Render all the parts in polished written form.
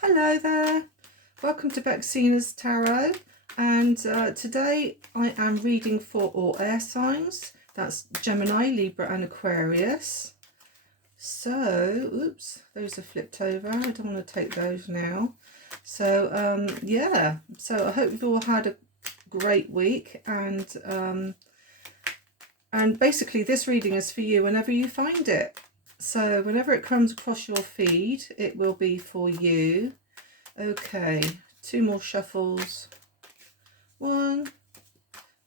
Hello there, welcome to Bexina's Tarot, and today I am reading for all air signs. That's Gemini, Libra and Aquarius. So, oops, those are flipped over. I don't want to take those now. So, yeah, so I hope you've all had a great week, and basically this reading is for you whenever you find it. So whenever it comes across your feed, it will be for you. Okay, two more shuffles. 1,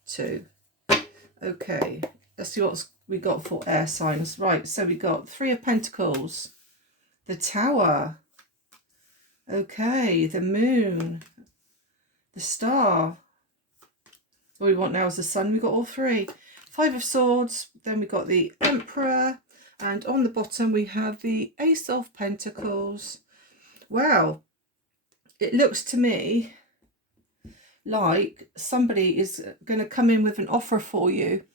2. Okay, let's see what we got for air signs. Right, so we got 3 of Pentacles, the Tower, okay, the Moon, the Star. What we want now is the Sun. We got all 3. 5 of Swords, then we got the Emperor, and on the bottom we have the Ace of Pentacles. Wow, it looks to me like somebody is going to come in with an offer for you,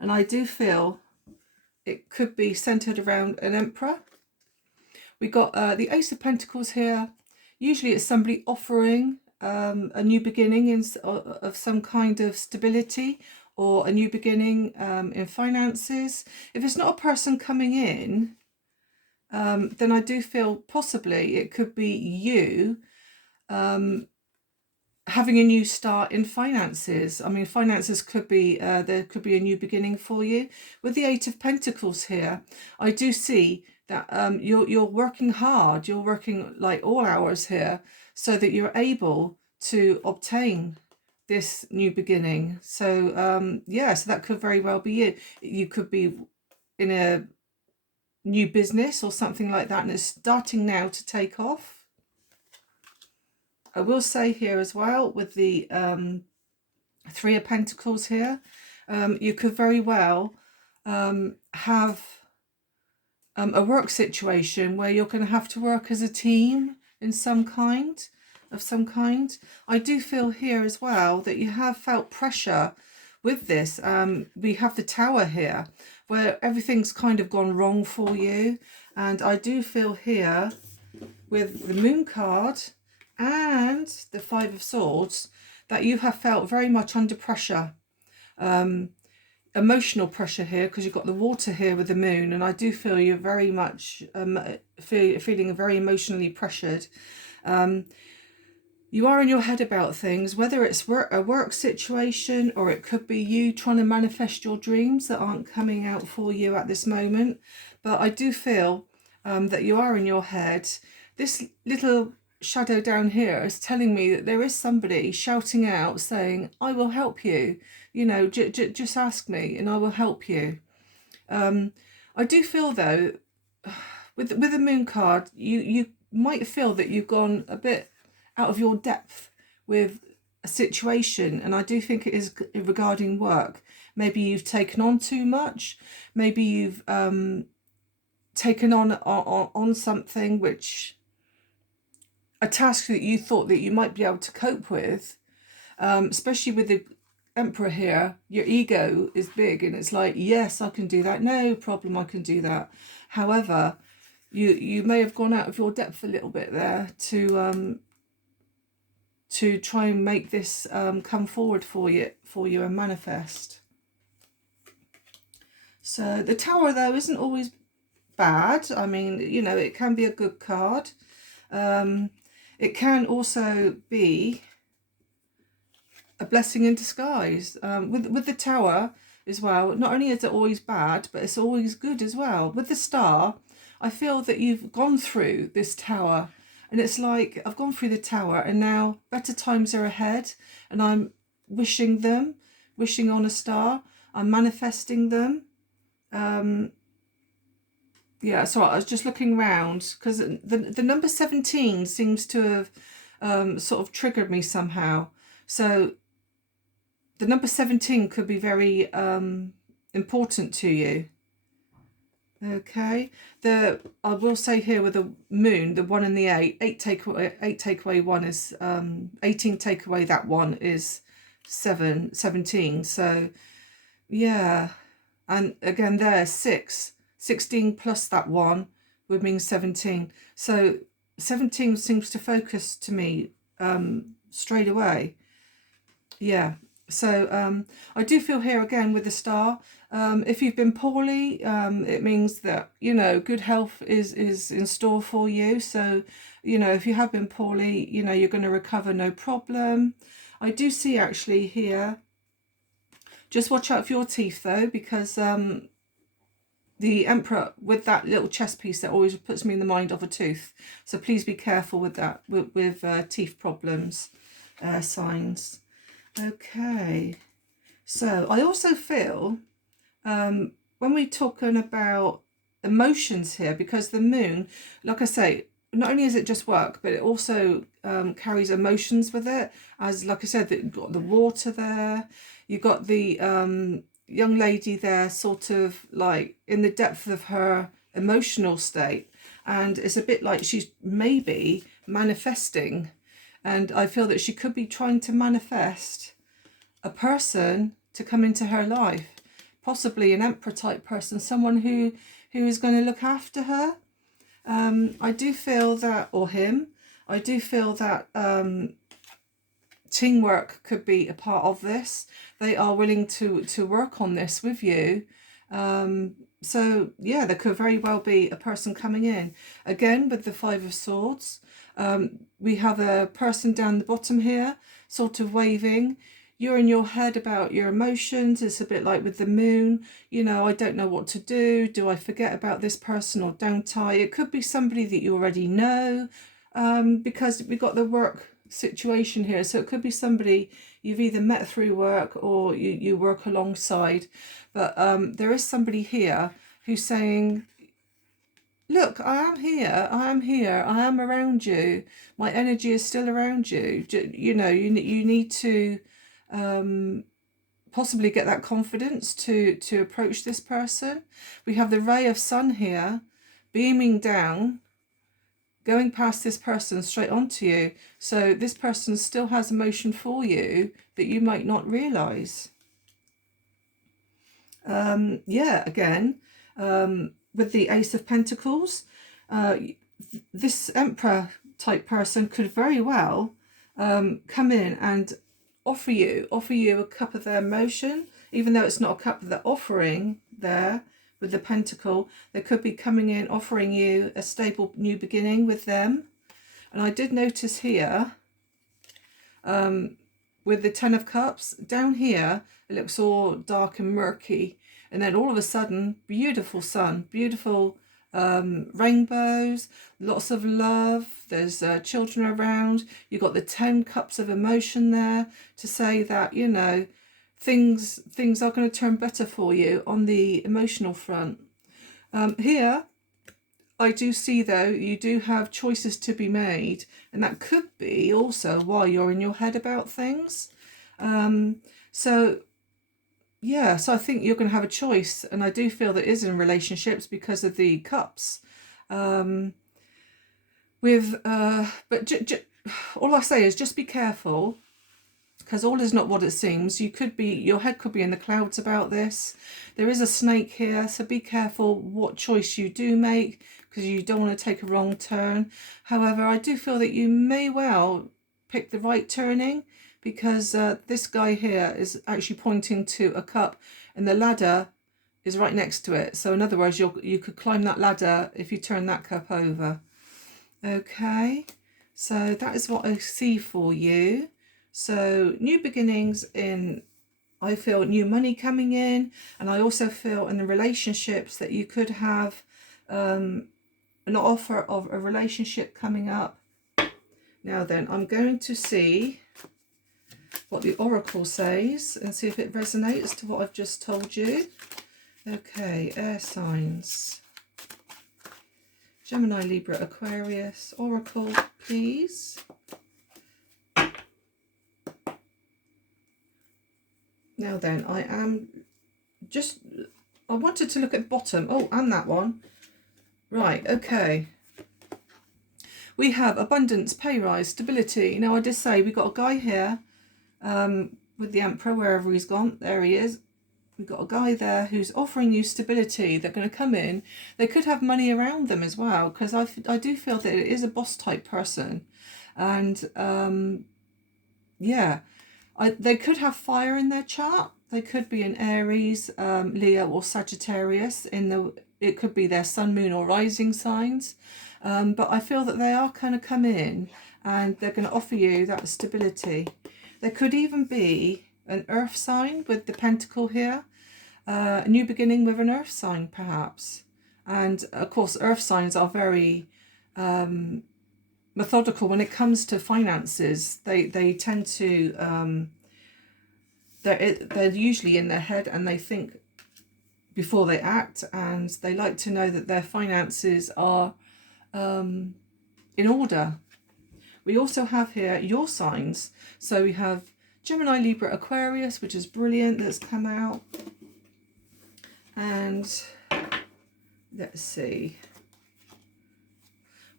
and I do feel it could be centered around an Emperor. We got the Ace of Pentacles here. Usually it's somebody offering a new beginning of some kind of stability, or a new beginning in finances. If it's not a person coming in, then I do feel possibly it could be you having a new start in finances. I mean, finances could be, there could be a new beginning for you. With the 8 of Pentacles here, I do see that you're working hard. You're working like all hours here so that you're able to obtain this new beginning. So yeah, so that could very well be you. You could be in a new business or something like that, and it's starting now to take off. I will say here as well, with the 3 of Pentacles here, you could very well have a work situation where you're going to have to work as a team in some kind. I do feel here as well that you have felt pressure with this. We have the Tower here where everything's kind of gone wrong for you, and I do feel here with the Moon card and the 5 of Swords that you have felt very much under pressure, emotional pressure here, because you've got the water here with the Moon, and I do feel you're very much feeling very emotionally pressured. You are in your head about things, whether it's a work situation, or it could be you trying to manifest your dreams that aren't coming out for you at this moment. But I do feel that you are in your head. This little shadow down here is telling me that there is somebody shouting out saying, I will help you, you know, just ask me and I will help you. I do feel though, with the Moon card, you might feel that you've gone a bit out of your depth with a situation, and I do think it is regarding work. Maybe you've taken on too much, maybe you've taken on something which, a task that you thought that you might be able to cope with, especially with the Emperor here. Your ego is big and it's like, yes, I can do that, no problem, I can do that. However, you may have gone out of your depth a little bit there to try and make this come forward for you and manifest. So the Tower though isn't always bad. I mean, you know, it can be a good card. It can also be a blessing in disguise. With the Tower as well, not only is it always bad, but it's always good as well. With the Star, I feel that you've gone through this Tower, and it's like, I've gone through the Tower and now better times are ahead, and I'm wishing on a star. I'm manifesting them. Yeah, so I was just looking around because the number 17 seems to have sort of triggered me somehow. So the number 17 could be very important to you. Okay, I will say here with the Moon, the 1 and the 8 take away 1 is 18, take away that 1 is 17. So yeah, and again there 16 plus that 1 would mean 17. So 17 seems to focus to me straight away. Yeah. So I do feel here again with the star. If you've been poorly, it means that, you know, good health is in store for you. So, you know, if you have been poorly, you know, you're going to recover no problem. I do see actually here, just watch out for your teeth though, because the Emperor with that little chest piece, that always puts me in the mind of a tooth. So please be careful with that, with teeth problems, signs. Okay, so I also feel when we're talking about emotions here, because the moon, like I say, not only is it just work, but it also carries emotions with it. As like I said, you've got the water there, you've got the young lady there, sort of like in the depth of her emotional state, and it's a bit like she's maybe manifesting, and I feel that she could be trying to manifest a person to come into her life, possibly an emperor type person, someone who is going to look after her. I do feel that, or him, I do feel that teamwork could be a part of this. They are willing to work on this with you. So yeah, there could very well be a person coming in. Again, with the Five of Swords, we have a person down the bottom here, sort of waving. You're in your head about your emotions. It's a bit like with the moon, you know, I don't know what to do. Do I forget about this person or don't I? It could be somebody that you already know, because we've got the work situation here. So it could be somebody you've either met through work or you work alongside. But there is somebody here who's saying, look, I am here, I am here, I am around you. My energy is still around you. You know, you need to possibly get that confidence to approach this person. We have the ray of sun here beaming down, going past this person straight onto you. So this person still has emotion for you that you might not realize. Yeah, again, with the Ace of Pentacles, this Emperor type person could very well come in and offer you a cup of their emotion, even though it's not a cup that they're offering there. With the Pentacle, they could be coming in offering you a stable new beginning with them. And I did notice here, with the Ten of Cups, down here, it looks all dark and murky. And then all of a sudden, beautiful sun, beautiful rainbows, lots of love. There's children around. You've got the 10 cups of emotion there to say that, you know, things are going to turn better for you on the emotional front. Here, I do see, though, you do have choices to be made, and that could be also while you're in your head about things. So yeah, so I think you're going to have a choice, and I do feel that is in relationships because of the cups. But all I say is just be careful, because all is not what it seems. Your head could be in the clouds about this. There is a snake here, so be careful what choice you do make, because you don't want to take a wrong turn. However, I do feel that you may well pick the right turning, because this guy here is actually pointing to a cup, and the ladder is right next to it. So in other words, you could climb that ladder if you turn that cup over. Okay, so that is what I see for you. So new beginnings in, I feel new money coming in, and I also feel in the relationships that you could have an offer of a relationship coming up. Now then, I'm going to see what the Oracle says and see if it resonates to what I've just told you. Okay, air signs. Gemini, Libra, Aquarius. Oracle, please. Now then, I wanted to look at bottom. Oh, and that one. Right, okay. We have abundance, pay rise, stability. Now, I did say we got a guy here with the Emperor, wherever he's gone. There he is. we've got a guy there who's offering you stability. They're going to come in. They could have money around them as well, because I do feel that it is a boss type person. And yeah, they could have fire in their chart. They could be an Aries, Leo, or Sagittarius. It could be their sun, moon, or rising signs. But I feel that they are going to come in and they're going to offer you that stability. There could even be an earth sign with the pentacle here. A new beginning with an earth sign, perhaps. And of course, earth signs are very methodical when it comes to finances. They tend to they're usually in their head, and they think before they act, and they like to know that their finances are in order. We also have here your signs. So we have Gemini, Libra, Aquarius, which is brilliant, that's come out. And let's see.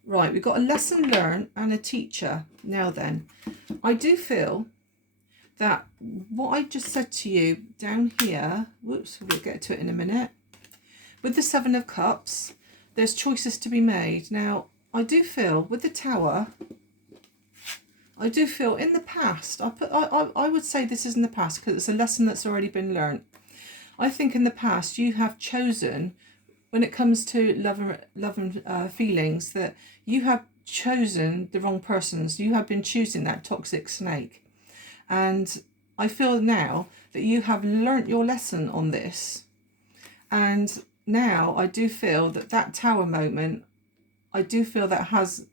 Right, we've got a lesson learned and a teacher. Now then, I do feel that what I just said to you down here, whoops, we'll get to it in a minute. With the Seven of Cups, there's choices to be made. Now, I do feel with the Tower, I do feel in the past, I would say this is in the past because it's a lesson that's already been learnt. I think in the past you have chosen, when it comes to love and feelings, that you have chosen the wrong persons. You have been choosing that toxic snake. And I feel now that you have learnt your lesson on this. And now I do feel that that Tower moment, I do feel that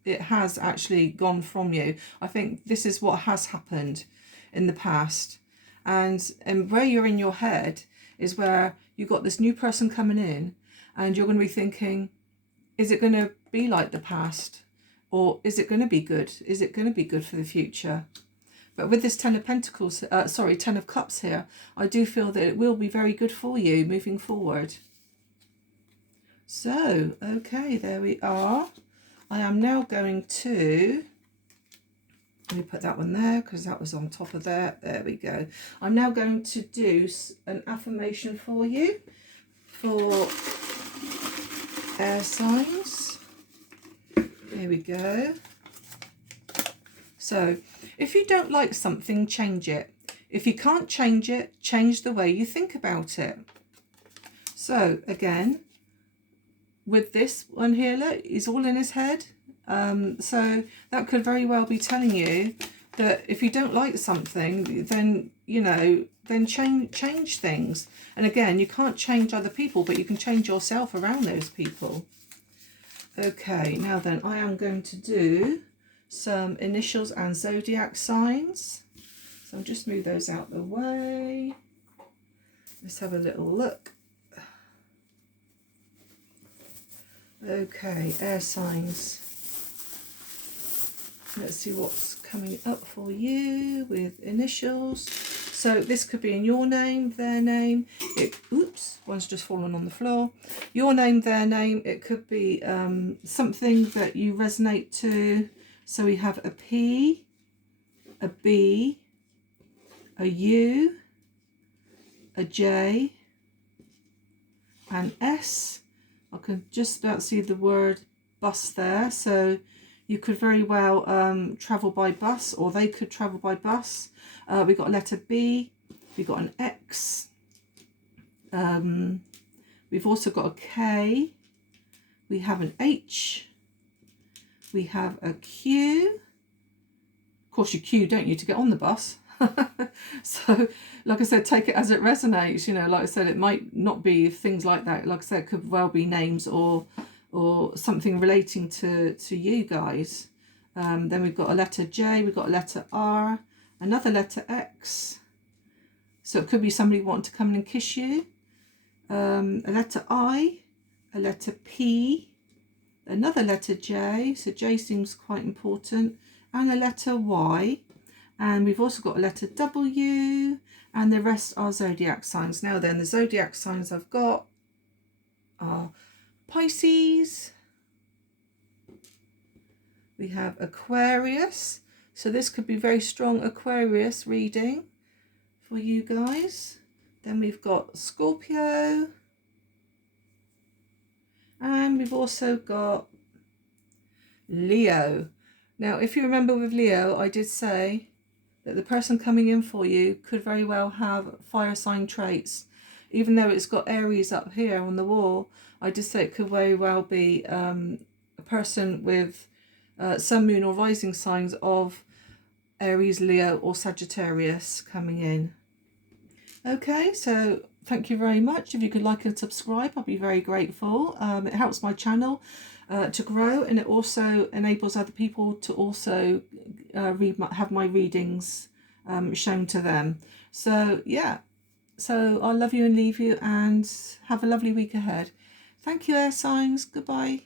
it has actually gone from you. I think this is what has happened in the past. And where you're in your head is where you've got this new person coming in, and you're going to be thinking, is it going to be like the past? Or is it going to be good? Is it going to be good for the future? But with this Ten of Pentacles, Ten of Cups here, I do feel that it will be very good for you moving forward. So, okay, there we are. I am now going to, let me put that one there because that was on top of there. There we go. I'm now going to do an affirmation for you for air signs. Here we go. So, if you don't like something, change it. If you can't change it, change the way you think about it. So, again, with this one here, look, he's all in his head. So that could very well be telling you that if you don't like something, then, you know, then change things. And again, you can't change other people, but you can change yourself around those people. Okay, now then, I am going to do some initials and zodiac signs. So I'll just move those out the way. Let's have a little look. Okay, air signs. Let's see what's coming up for you with initials. So this could be in your name, their name. Oops, one's just fallen on the floor. Your name, their name. It could be something that you resonate to. So we have a P, a B, a U, a J, an S. I can just about see the word bus there. So you could very well travel by bus, or they could travel by bus. We've got a letter B. We've got an X. We've also got a K. We have an H. We have a Q. Of course, you queue, don't you, to get on the bus? So, like I said, take it as it resonates. You know, like I said, it might not be things like that. Like I said, it could well be names or something relating to you guys. Then we've got a letter J, we've got a letter R, another letter X. So it could be somebody wanting to come in and kiss you. A letter I, a letter P, another letter J, so J seems quite important, and a letter Y. And we've also got a letter W, and the rest are zodiac signs. Now then, the zodiac signs I've got are Pisces. We have Aquarius. So this could be very strong Aquarius reading for you guys. Then we've got Scorpio. And we've also got Leo. Now, if you remember with Leo, I did say that the person coming in for you could very well have fire sign traits. Even though it's got Aries up here on the wall, I did say it could very well be a person with sun, moon or rising signs of Aries, Leo or Sagittarius coming in. Okay, so thank you very much. If you could like and subscribe, I'd be very grateful. It helps my channel to grow, and it also enables other people to also have my readings shown to them. So yeah, so I love you and leave you, and have a lovely week ahead. Thank you, air signs. Goodbye.